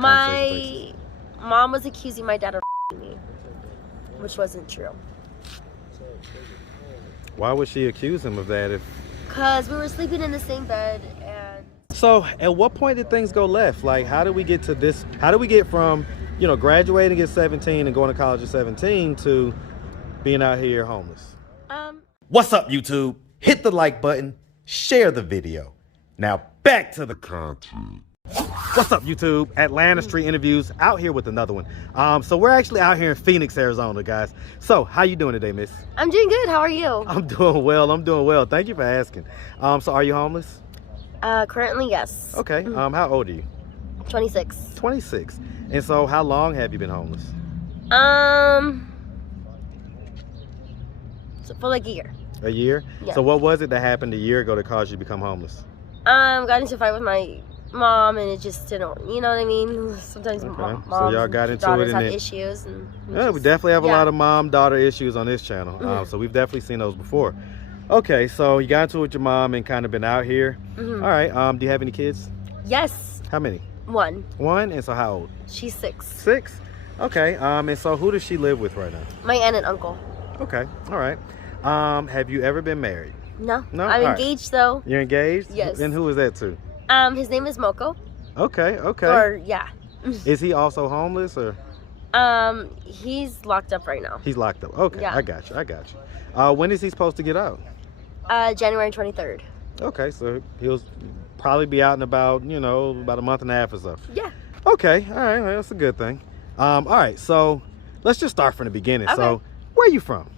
conversation takes My mom was accusing my dad of me, which wasn't true. Why would she accuse him of that if... Because we were sleeping in the same bed and... So, at what point did things go left? Like, how did we get to this? How did we get from, you know, graduating at 17 and going to college at 17 to being out here homeless? What's up, YouTube? Hit the like button, share the video. Now back to the content. What's up, YouTube? Atlanta Street Interviews, out here with another one. So we're actually out here in Phoenix, Arizona, guys. So, how you doing today, miss? I'm doing good. How are you? I'm doing well. Thank you for asking. So are you homeless? Currently, yes. Okay. How old are you? 26. 26. And so how long have you been homeless? So for like a year. A year? Yeah. So what was it that happened a year ago that caused you to become homeless? Got into a fight with my mom, and it just didn't, you know what I mean? Sometimes moms so y'all got into daughters it have and issues. Yeah, we definitely have a lot of mom-daughter issues on this channel. So we've definitely seen those before. Okay, so you got into it with your mom and kind of been out here. All right, do you have any kids? Yes. How many? One. One? And so how old? She's 6. 6? Okay, and so who does she live with right now? My aunt and uncle. Okay, all right. Have you ever been married? No. No? I'm engaged though. You're engaged? Yes. And who is that to? His name is Moko. Okay. Or, yeah. Is he also homeless or? He's locked up right now. He's locked up. Okay, yeah. I got you. When is he supposed to get out? January 23rd. Okay, so he'll probably be out in about, you know, about a month and a half or so. Yeah. Okay, all right, well, that's a good thing. All right, so let's just start from the beginning. Okay. So, where are you from?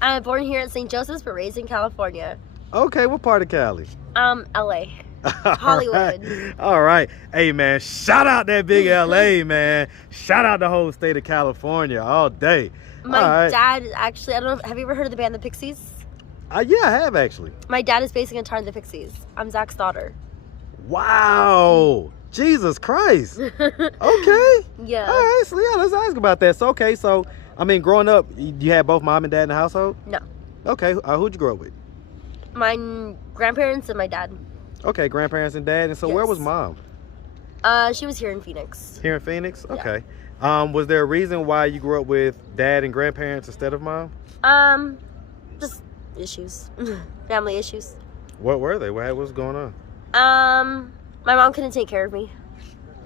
I'm born here at St. Joseph's, but raised in California. Okay, what part of Cali? LA. Hollywood. All right. Hey, man, shout out that big LA, man. Shout out the whole state of California all day. My dad, actually, I don't know, have you ever heard of the band The Pixies? Yeah, I have, actually. My dad is basing guitar in The Pixies. I'm Zach's daughter. Wow. Jesus Christ. Okay. Yeah. All right, so yeah, let's ask about that. So, okay, so, I mean, growing up, you had both mom and dad in the household? No. Okay, who'd you grow up with? My grandparents and my dad. Okay, grandparents and dad. And so where was mom? She was here in Phoenix. Here in Phoenix? Okay. Yeah. Was there a reason why you grew up with dad and grandparents instead of mom? Just issues. Family issues. What were they? What was going on? My mom couldn't take care of me.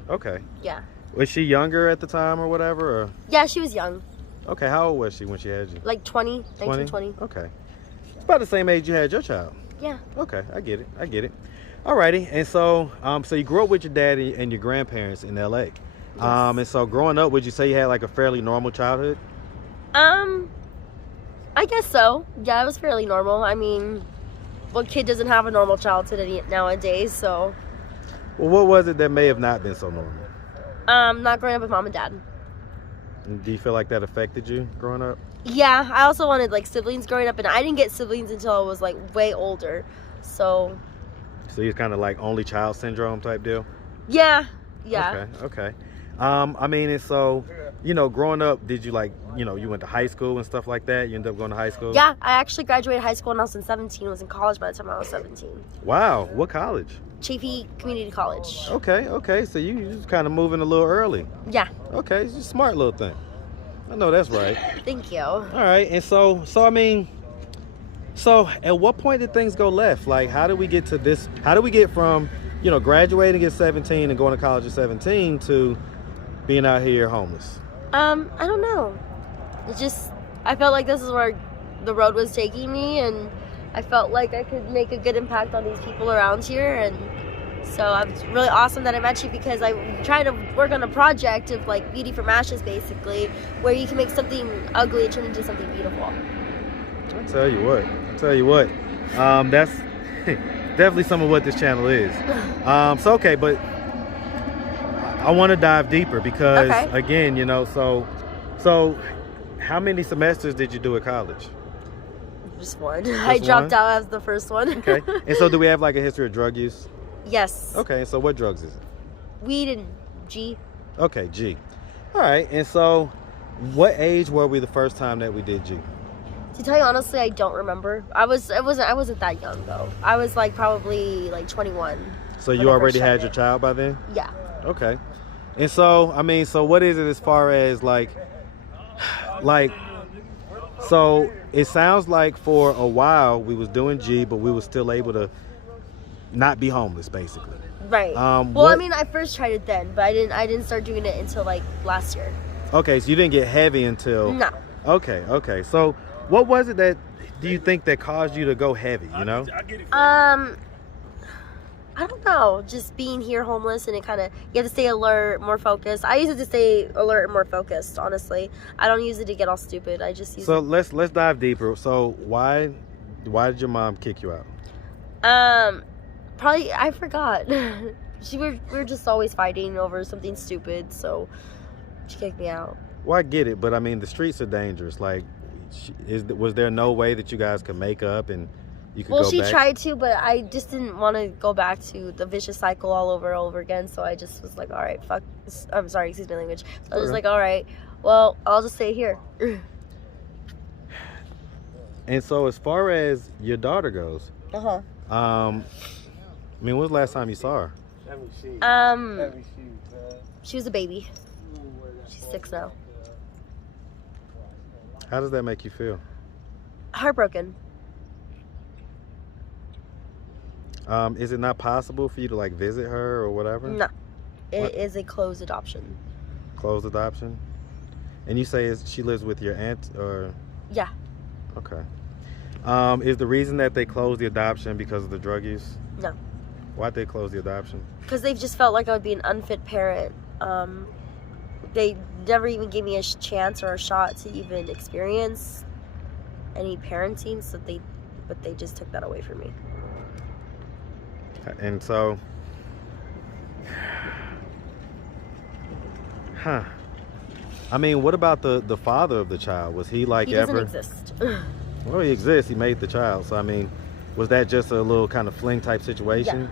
Okay. Yeah. Was she younger at the time or whatever? Or? Yeah, she was young. Okay, how old was she when she had you? Like 20, 19, 20. Okay. It's about the same age you had your child. Yeah. Okay, I get it. Alrighty, and so so you grew up with your daddy and your grandparents in LA. Yes. And so growing up, would you say you had like a fairly normal childhood? I guess so. Yeah, it was fairly normal. I mean, what kid doesn't have a normal childhood nowadays, so. Well, what was it that may have not been so normal? Not growing up with mom and dad. Do you feel like that affected you growing up? Yeah, I also wanted like siblings growing up, and I didn't get siblings until I was like way older, so. So you're kind of like only child syndrome type deal? Yeah. Okay. I mean, and so, you know, growing up, did you like, you know, you went to high school and stuff like that? You ended up going to high school? Yeah, I actually graduated high school when I was 17. I was in college by the time I was 17. Wow, what college? Chaffee Community College. Okay, so you just kind of moving a little early. Yeah. Okay, it's a smart little thing. I know that's right. Thank you. All right, and so I mean, so at what point did things go left? Like, how did we get to this? How did we get from, you know, graduating at 17 and going to college at 17 to being out here homeless? I don't know. It just, I felt like this is where the road was taking me, and I felt like I could make a good impact on these people around here, and so it's really awesome that I met you, because I try to work on a project of like beauty from ashes, basically, where you can make something ugly and turn into something beautiful. I'll tell you what, that's definitely some of what this channel is. So okay, but I want to dive deeper because again, you know, so how many semesters did you do at college? Just one. I dropped out as the first one. Okay. And so do we have like a history of drug use? Yes. Okay, so what drugs is it? Weed and G. Okay, G. All right, and so what age were we the first time that we did G? To tell you honestly, I don't remember. I wasn't that young though. I was like probably like 21. So you already had your child by then? Yeah. Okay. And so, I mean, so what is it as far as like, so it sounds like for a while we was doing G, but we was still able to not be homeless, basically. Right. Well, I mean, I first tried it then, but I didn't start doing it until like last year. Okay, so you didn't get heavy until. No. Okay. So, what was it that do you think that caused you to go heavy? You know. I don't know. Just being here homeless, and it kind of, you have to stay alert, more focused. I use it to stay alert and more focused. Honestly, I don't use it to get all stupid. I just use So it. let's dive deeper. So why did your mom kick you out? Probably I forgot. we were just always fighting over something stupid, so she kicked me out. Well, I get it, but I mean the streets are dangerous. Like, was there no way that you guys could make up and you could go back? Well, she tried to, but I just didn't want to go back to the vicious cycle all over again. So I just was like, all right, fuck. I'm sorry, excuse my language. So I was just like, all right, well, I'll just stay here. And so as far as your daughter goes, I mean, when was the last time you saw her? She was a baby. She's 6 now. How does that make you feel? Heartbroken. Is it not possible for you to like visit her or whatever? No, it is a closed adoption. Closed adoption? And you say she lives with your aunt or? Yeah. Okay. Is the reason that they closed the adoption because of the drug use? No. Why'd they close the adoption? Because they just felt like I would be an unfit parent. They never even gave me a chance or a shot to even experience any parenting, but they just took that away from me. And so, I mean, what about the father of the child? Was he like he ever? He doesn't exist. Well, he exists. He made the child. So I mean, was that just a little kind of fling type situation?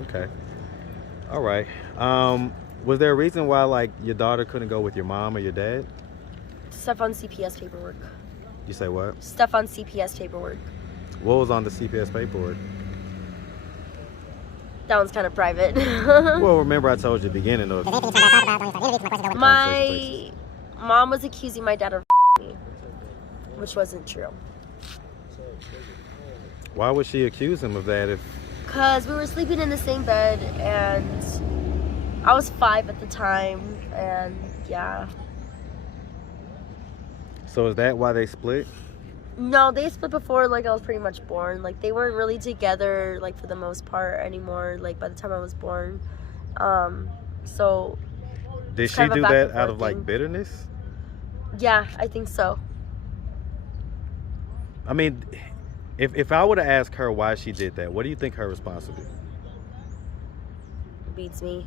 Yeah. Okay. All right. Was there a reason why like your daughter couldn't go with your mom or your dad? Stuff on CPS paperwork. You say what? Stuff on CPS paperwork. What was on the CPS paperwork? That one's kind of private. Well, remember I told you at the beginning of my mom was accusing my dad of me, which wasn't true. Why would she accuse him of that if? Because we were sleeping in the same bed, and I was 5 at the time, and yeah. So is that why they split? No, they split before like I was pretty much born. Like they weren't really together like for the most part anymore. Like by the time I was born, so. Did she do that out of like bitterness? Yeah, I think so. I mean, if I were to ask her why she did that, what do you think her response would be? Beats me.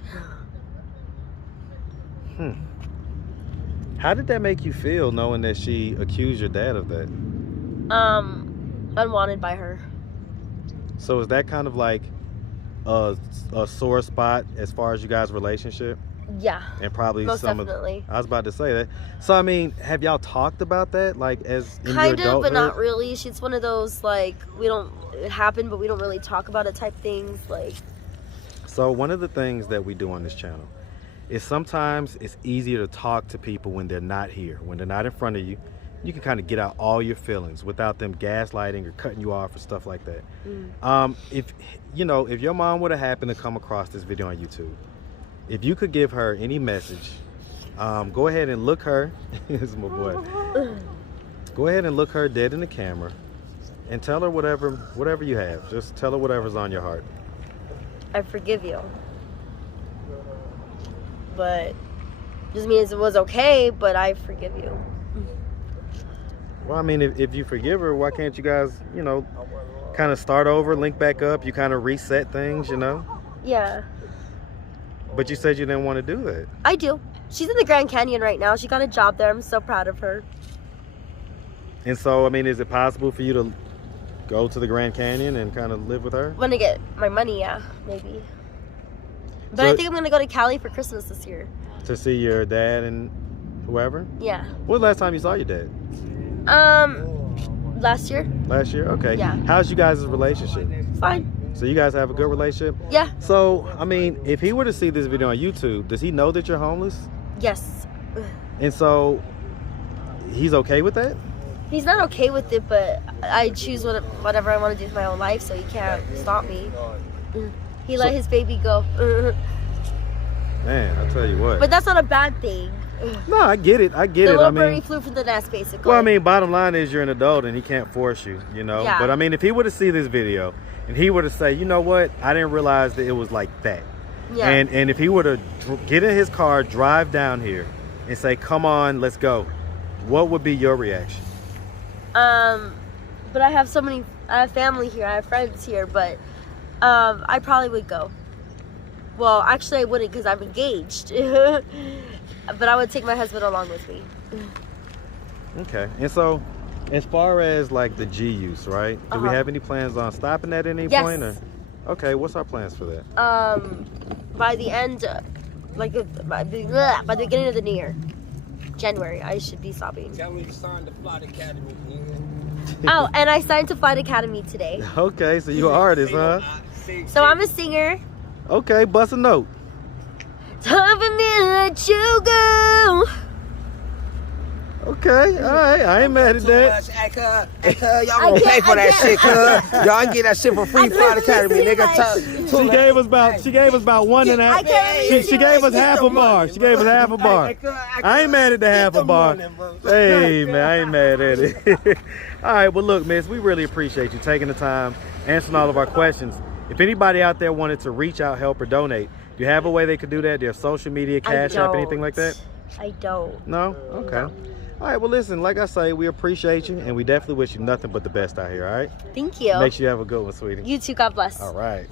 How did that make you feel knowing that she accused your dad of that? Unwanted by her. So is that kind of like a sore spot as far as you guys' relationship? Yeah. And probably most some definitely. I was about to say that. So I mean, have y'all talked about that, like as in kind your of, adulthood? but not really. She's one of those like it happened, but we don't really talk about it type things. Like. So one of the things that we do on this channel is sometimes it's easier to talk to people when they're not here, when they're not in front of you. You can kind of get out all your feelings without them gaslighting or cutting you off or stuff like that. If your mom would have happened to come across this video on YouTube, if you could give her any message, go ahead and look her. This is my boy. Go ahead and look her dead in the camera, and tell her whatever you have. Just tell her whatever's on your heart. I forgive you, but just means it was okay. But I forgive you. Well, I mean, if you forgive her, why can't you guys, kind of start over, link back up? You kind of reset things, Yeah. But you said you didn't want to do that. I do. She's in the Grand Canyon right now. She got a job there. I'm so proud of her. And so, I mean, is it possible for you to go to the Grand Canyon and kind of live with her? When I get my money, yeah, maybe. But So, I think I'm going to go to Cali for Christmas this year. To see your dad and whoever? Yeah. When was the last time you saw your dad? Last year. Last year? Okay. Yeah. How's you guys' relationship? Fine. So you guys have a good relationship? Yeah. So, I mean, if he were to see this video on YouTube, does he know that you're homeless? Yes. And so, he's okay with that? He's not okay with it, but I choose whatever I want to do with my own life, so he can't stop me. He let his baby go. Man, I tell you what. But that's not a bad thing. No, I get it. I get the it. little I mean, birdie flew from the nest, basically. well, I mean, bottom line is you're an adult and he can't force you, you know? Yeah. But I mean, if he were to see this video and he were to say, you know what, I didn't realize that it was like that. Yeah. And if he were to get in his car, drive down here and say, come on, let's go, what would be your reaction? But I have family here, I have friends here, but I probably would go. Well, actually I wouldn't because I'm engaged. But I would take my husband along with me. Okay. And so, as far as like the G use, right? Do we have any plans on stopping at any point? Or? Okay, what's our plans for that? By the end, by the beginning of the new year, January, I should be stopping. Tell me you signed the Flight Academy, nigga. Oh, and I signed to Flight Academy today. Okay, so you're an artist, huh? So I'm a singer. Okay, bust a note. Time for me to let you go. Okay, all right, I ain't mad at that. Y'all gonna pay for that shit, cuz. Y'all can get that shit for free. Flight Academy, nigga. She gave us about one and a half. She gave us half a bar. She gave us half a bar. I ain't mad at the half a bar. Hey man, I ain't mad at it. All right, well look, miss, we really appreciate you taking the time, answering all of our questions. If anybody out there wanted to reach out, help, or donate, do you have a way they could do that? Do you have social media, Cash App, anything like that? I don't. No? Okay. All right, well, listen, like I say, we appreciate you, and we definitely wish you nothing but the best out here, all right? Thank you. Make sure you have a good one, sweetie. You too, God bless. All right.